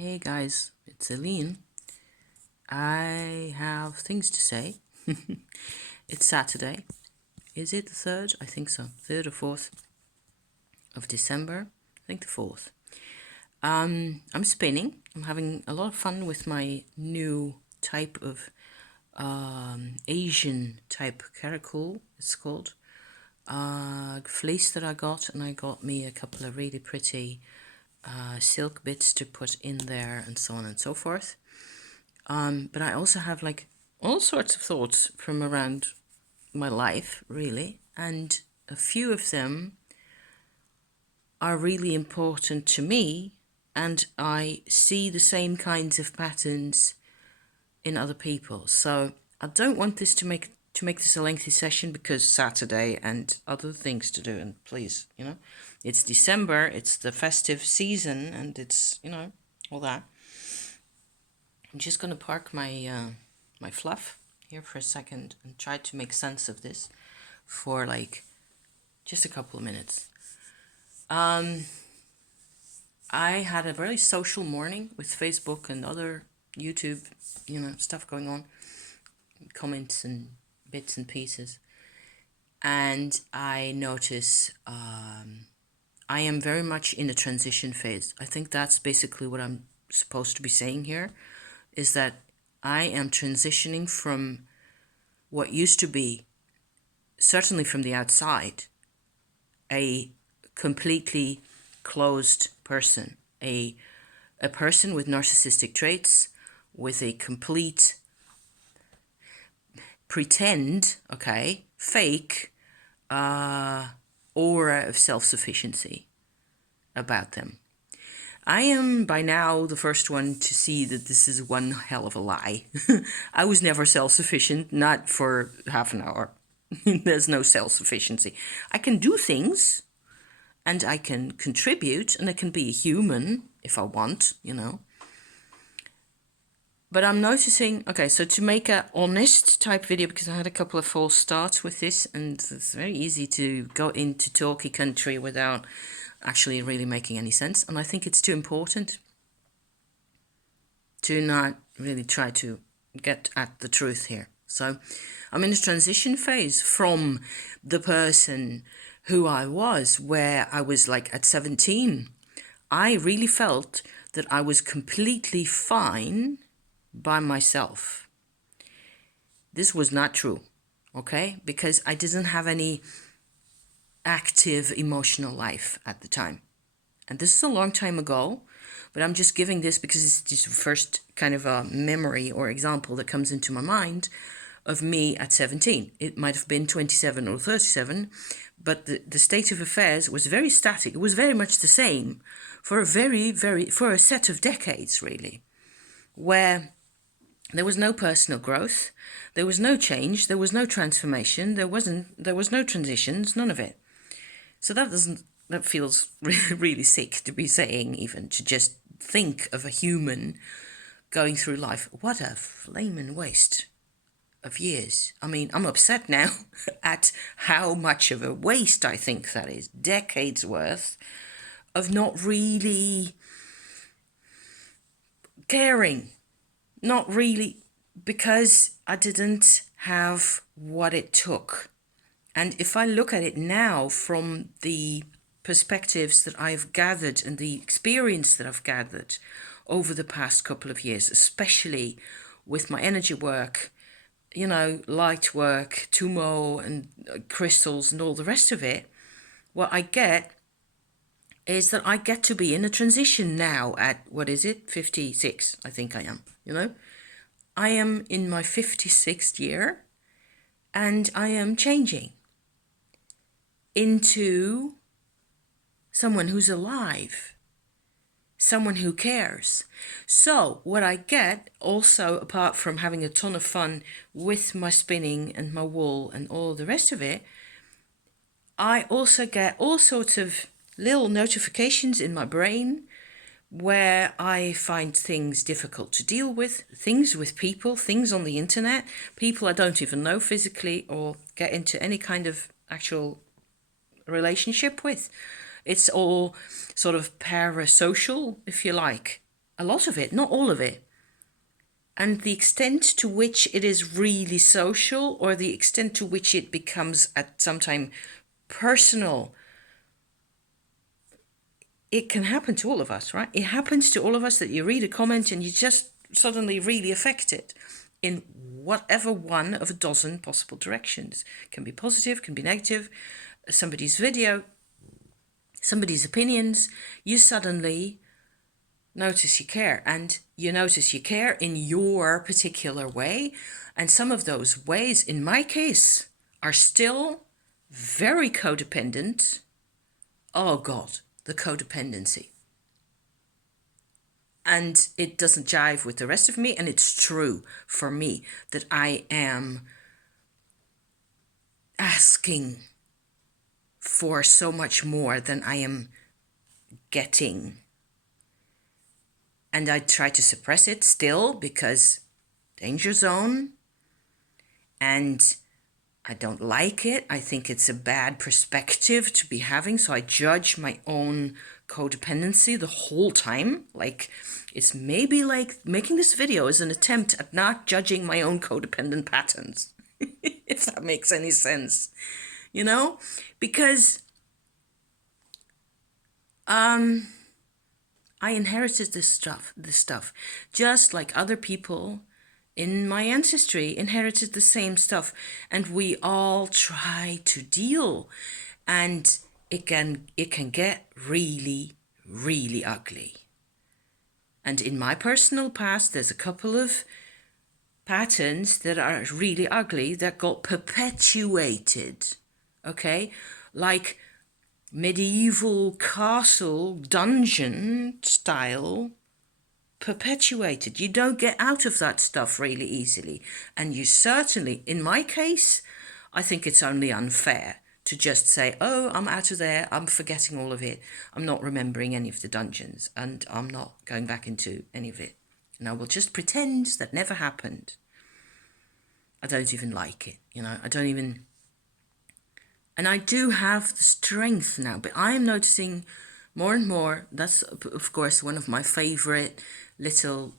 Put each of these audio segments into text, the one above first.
Hey guys, it's Aline. I have things to say. It's Saturday. Is it the 3rd? I think so. 3rd or 4th of December. I think the 4th. I'm spinning. I'm having a lot of fun with my new type of Asian type caracal, it's called. Fleece that I got, and I got me a couple of really pretty silk bits to put in there and so on and so forth. But I also have like all sorts of thoughts from around my life, really, and a few of them are really important to me, and I see the same kinds of patterns in other people. So I don't want this to make this a lengthy session because Saturday and other things to do, and please, it's December, it's the festive season, and it's, all that. I'm just going to park my my fluff here for a second and try to make sense of this for like just a couple of minutes. I had a very social morning with Facebook and other YouTube, stuff going on, comments and bits and pieces. And I notice I am very much in a transition phase. I think that's basically what I'm supposed to be saying here, is that I am transitioning from what used to be, certainly from the outside, a completely closed person, a person with narcissistic traits, with a complete pretend, fake aura of self-sufficiency about them. I am by now the first one to see that this is one hell of a lie. I was never self-sufficient, not for half an hour. There's no self-sufficiency. I can do things, and I can contribute, and I can be a human if I want, But I'm noticing, so to make a honest type video, because I had a couple of false starts with this, and it's very easy to go into talky country without actually really making any sense. And I think it's too important to not really try to get at the truth here. So I'm in a transition phase from the person who I was, where I was like at 17. I really felt that I was completely fine by myself. This was not true, because I didn't have any active emotional life at the time. And this is a long time ago, but I'm just giving this because it's just the first kind of a memory or example that comes into my mind of me at 17. It might have been 27 or 37, but the state of affairs was very static. It was very much the same for for a set of decades, really, where there was no personal growth, there was no change, there was no transformation, there was no transitions, none of it. So that feels really sick to be saying, even to just think of a human going through life. What a flaming waste of years. I mean, I'm upset now at how much of a waste I think that is. Decades worth of not really caring. Not really, because I didn't have what it took. And if I look at it now from the perspectives that I've gathered and the experience that I've gathered over the past couple of years, especially with my energy work, light work, tumo and crystals and all the rest of it, what I get is that I get to be in a transition now at, 56, I think I am, I am in my 56th year, and I am changing into someone who's alive, someone who cares. So what I get also, apart from having a ton of fun with my spinning and my wool and all the rest of it, I also get all sorts of little notifications in my brain where I find things difficult to deal with, things with people, things on the internet, people I don't even know physically or get into any kind of actual relationship with. It's all sort of parasocial, if you like. A lot of it, not all of it. And the extent to which it is really social, or the extent to which it becomes at some time personal, it can happen to all of us, right? It happens to all of us that you read a comment and you just suddenly really affected in whatever one of a dozen possible directions. Can be positive, can be negative. Somebody's video, somebody's opinions, you suddenly notice you care, and you notice you care in your particular way. And some of those ways, in my case, are still very codependent. Oh God, the codependency. And it doesn't jive with the rest of me. And it's true for me that I am asking for so much more than I am getting. And I try to suppress it still because danger zone. And I don't like it. I think it's a bad perspective to be having. So I judge my own codependency the whole time. Like, it's maybe like making this video is an attempt at not judging my own codependent patterns. If that makes any sense. You know? Because I inherited this stuff, just like other people in my ancestry inherited the same stuff, and we all try to deal, and it can get really, really ugly. And in my personal past, there's a couple of patterns that are really ugly that got perpetuated, okay? Like medieval castle dungeon style, perpetuated. You don't get out of that stuff really easily. And you certainly, in my case, I think it's only unfair to just say, oh, I'm out of there, I'm forgetting all of it, I'm not remembering any of the dungeons, and I'm not going back into any of it, and I will just pretend that never happened. I don't even like it, you know, I don't even. And I do have the strength now, but I am noticing more and more. That's, of course, one of my favorite little,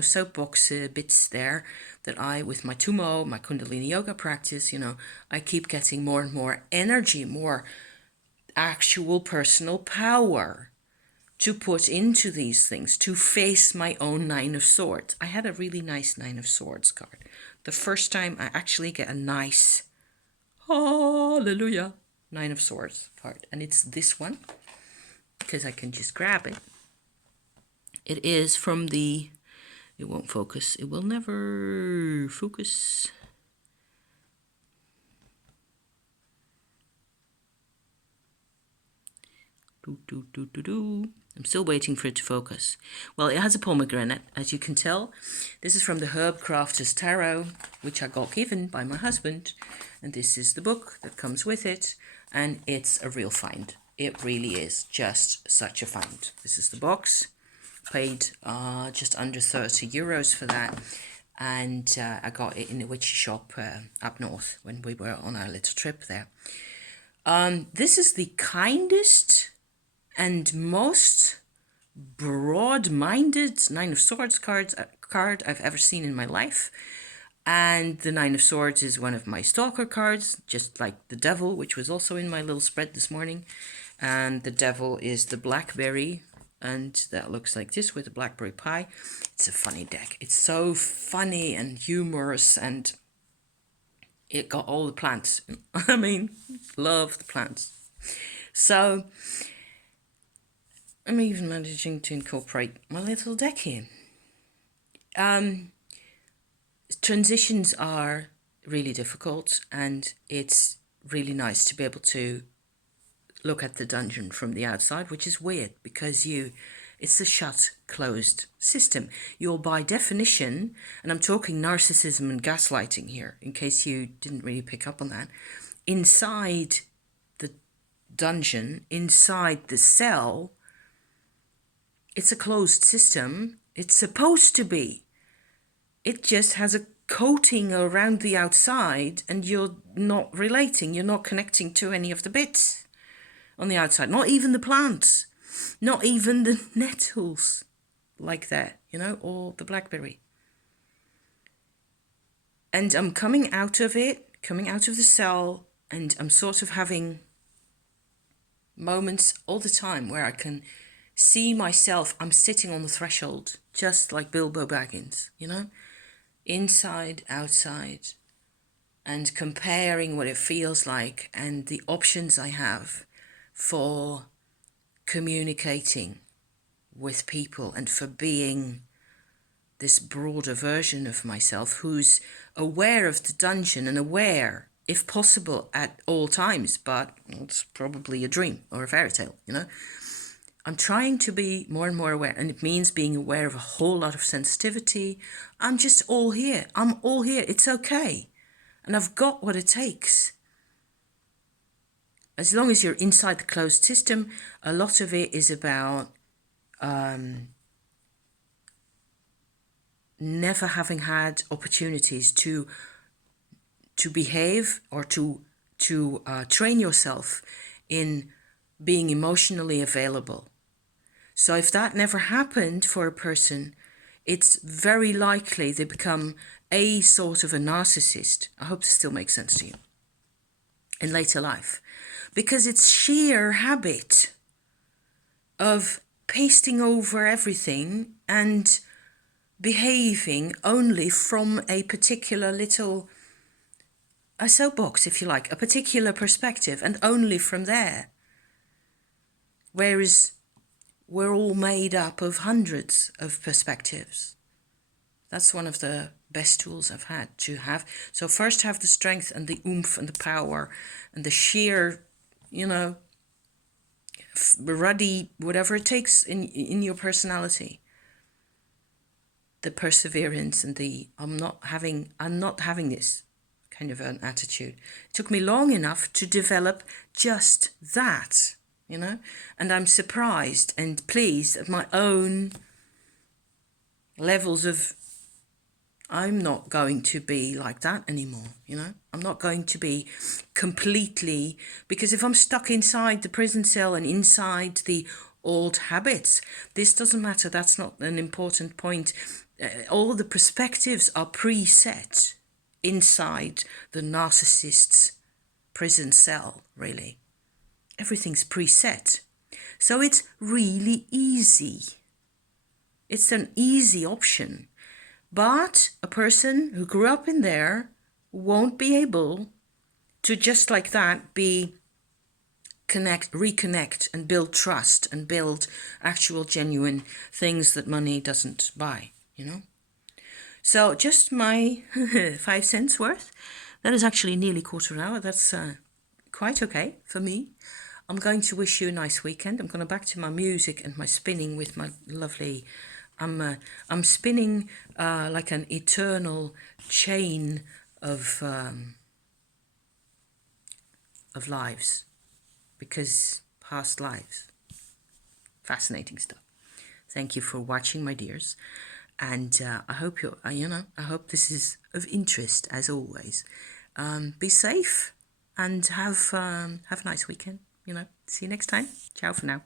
soapbox bits there, that I, with my Tumo, my Kundalini yoga practice, I keep getting more and more energy, more actual personal power to put into these things, to face my own Nine of Swords. I had a really nice Nine of Swords card. The first time I actually get a nice, hallelujah, Nine of Swords card. And it's this one, because I can just grab it. It is from the, it won't focus, it will never focus. I'm still waiting for it to focus. Well, it has a pomegranate, as you can tell. This is from the Herb Crafter's Tarot, which I got given by my husband. And this is the book that comes with it. And it's a real find. It really is just such a find. This is the box. Paid just under €30 for that. And I got it in the witchy shop up north when we were on our little trip there. This is the kindest and most broad-minded Nine of Swords card I've ever seen in my life. And the Nine of Swords is one of my stalker cards, just like the Devil, which was also in my little spread this morning. And the Devil is the blackberry, and that looks like this with a blackberry pie. It's a funny deck. It's so funny and humorous, and it got all the plants. I mean, love the plants. So I'm even managing to incorporate my little deck here. Transitions are really difficult, and it's really nice to be able to look at the dungeon from the outside, which is weird because it's a shut, closed system. You're by definition, and I'm talking narcissism and gaslighting here, in case you didn't really pick up on that, inside the dungeon, inside the cell, it's a closed system. It's supposed to be. It just has a coating around the outside, and you're not relating, you're not connecting to any of the bits on the outside, not even the plants, not even the nettles, like that, you know, or the BlackBerry. And I'm coming out of it, coming out of the cell, and I'm sort of having moments all the time where I can see myself. I'm sitting on the threshold, just like Bilbo Baggins, you know, inside, outside, and comparing what it feels like and the options I have for communicating with people and for being this broader version of myself who's aware of the dungeon and aware, if possible, at all times, but it's probably a dream or a fairy tale, you know. I'm trying to be more and more aware, and it means being aware of a whole lot of sensitivity. I'm just all here. I'm all here. It's okay. And I've got what it takes. As long as you're inside the closed system, a lot of it is about never having had opportunities to behave or to train yourself in being emotionally available. So if that never happened for a person, it's very likely they become a sort of a narcissist. I hope this still makes sense to you in later life, because it's sheer habit of pasting over everything and behaving only from a particular little, a soapbox, if you like, a particular perspective, and only from there. Whereas we're all made up of hundreds of perspectives. That's one of the best tools I've had to have. So first have the strength and the oomph and the power and the sheer, you know, ruddy, whatever it takes in your personality. The perseverance and the I'm not having this kind of an attitude. It took me long enough to develop just that, you know, and I'm surprised and pleased at my own levels of, I'm not going to be like that anymore, you know. I'm not going to be completely, because if I'm stuck inside the prison cell and inside the old habits, this doesn't matter. That's not an important point. All the perspectives are preset inside the narcissist's prison cell, really. Everything's preset. So it's really easy. It's an easy option. But a person who grew up in there won't be able to just like that reconnect and build trust and build actual genuine things that money doesn't buy, you know. So just my 5 cents worth. That is actually nearly quarter hour. That's quite okay for me. I'm going to wish you a nice weekend. I'm going back to my music and my spinning with my lovely, I'm spinning like an eternal chain of lives, because past lives, fascinating stuff. Thank you for watching, my dears, and I hope I hope this is of interest as always. Be safe and have a nice weekend. You know, see you next time. Ciao for now.